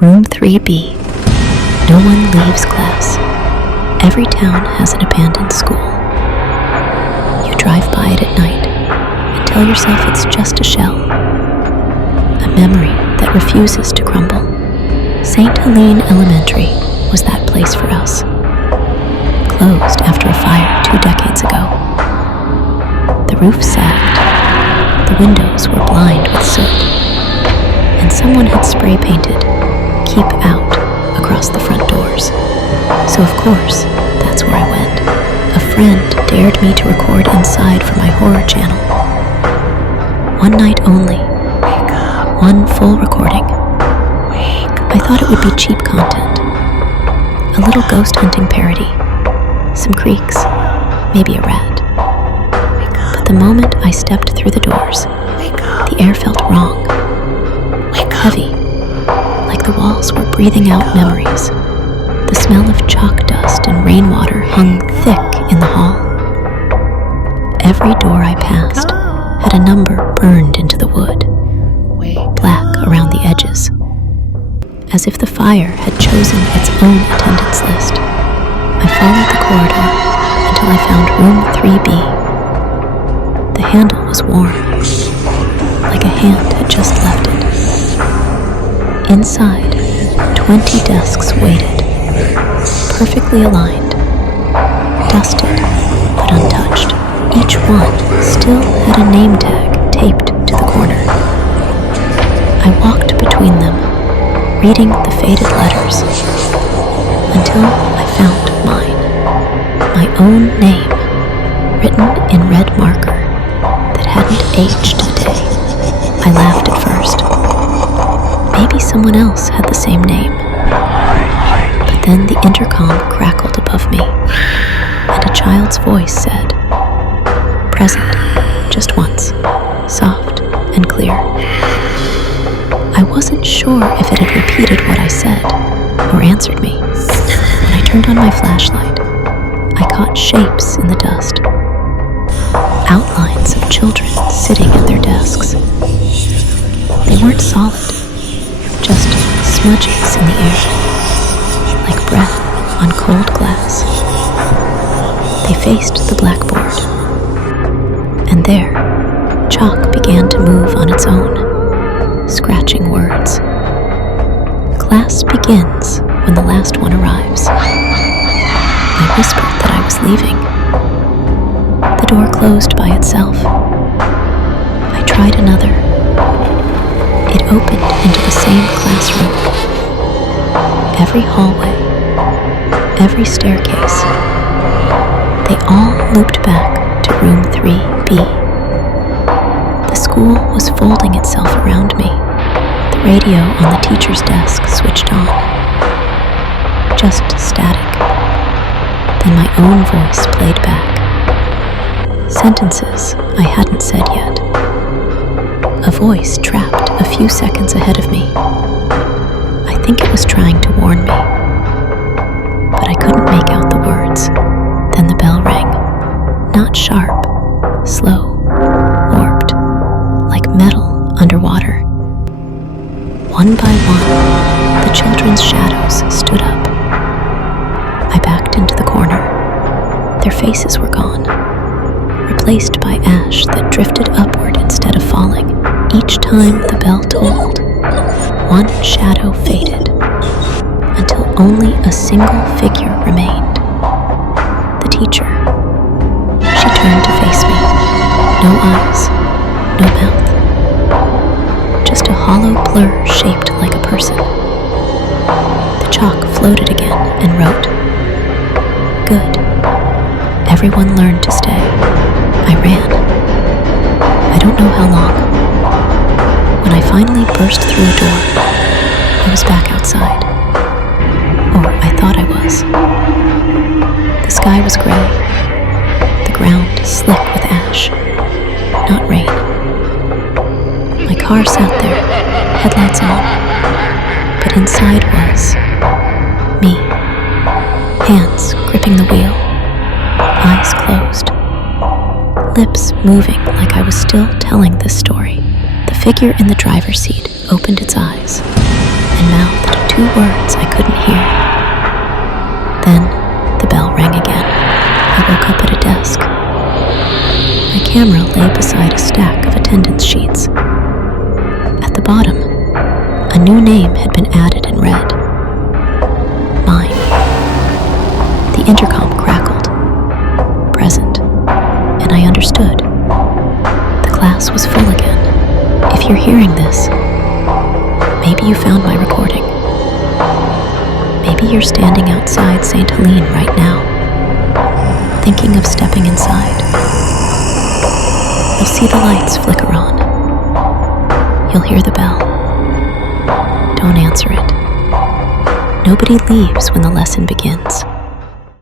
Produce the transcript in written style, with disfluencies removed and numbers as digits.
Room 3B. No one leaves class. Every town has an abandoned school. You drive by it at night and tell yourself it's just a shell, a memory that refuses to crumble. Saint Helene Elementary was that place for us. Closed after a fire 2 decades ago. The roof sagged, the windows were blind with soot, and someone had spray painted "Keep Out" across the front doors. So of course, that's where I went. A friend dared me to record inside for my horror channel. One night only. Wake up. One full recording. Wake up. I thought it would be cheap content. A little ghost hunting parody. Some creaks. Maybe a rat. Wake up. But the moment I stepped through the doors, Wake up. the air felt wrong. Wake up. Heavy. Like the walls were breathing out memories. The smell of chalk dust and rainwater hung thick in the hall. Every door I passed had a number burned into the wood, black around the edges, as if the fire had chosen its own attendance list. I followed the corridor until I found room 3B. The handle was warm, like a hand had just left it. Inside, 20 desks waited, perfectly aligned, dusted but untouched. Each one still had a name tag taped to the corner. I walked between them, reading the faded letters, until I found mine. My own name, written in red marker that hadn't aged a day. I laughed at first. Maybe someone else had the same name. But then the intercom crackled above me, and a child's voice said, "Present, just once, soft and clear." I wasn't sure if it had repeated what I said, or answered me. When I turned on my flashlight, I caught shapes in the dust. Outlines of children sitting at their desks. They weren't solid, just smudges in the air, like breath on cold glass. They faced the blackboard, and there, chalk began to move on its own, scratching words. Class begins when the last one arrives. I whispered that I was leaving. The door closed by itself. I tried another. It opened into the same classroom. Every hallway, every staircase, they all looped back to room 3B. The school was folding itself around me. The radio on the teacher's desk switched on. Just static. Then my own voice played back. Sentences I hadn't said yet. A voice trapped a few seconds ahead of me. I think it was trying to warn me, but I couldn't make out the words. Then the bell rang. Not sharp, slow, warped, like metal underwater. One by one, the children's shadows stood up. I backed into the corner. Their faces were gone, replaced by ash that drifted upward instead of falling. Each time the bell tolled, one shadow faded, until only a single figure remained. The teacher. She turned to face me. No eyes, no mouth. Just a hollow blur shaped like a person. The chalk floated again and wrote, "Good. Everyone learned to stay." I ran. I don't know how long. When I finally burst through a door, I was back outside. Or I thought I was. The sky was gray. The ground slick with ash. Not rain. My car sat there, headlights on. But inside was me. Hands gripping the wheel. Eyes closed. Lips moving like I was still telling this story. The figure in the driver's seat opened its eyes and mouthed to 2 words I couldn't hear. Then the bell rang again. I woke up at a desk. My camera lay beside a stack of attendance sheets. At the bottom, a new name had been added in red. Mine. The intercom crackled. Present. And I understood. The class was full again. If you're hearing this, maybe you found my recording. Maybe you're standing outside Saint Helene right now, thinking of stepping inside. You'll see the lights flicker on. You'll hear the bell. Don't answer it. Nobody leaves when the lesson begins.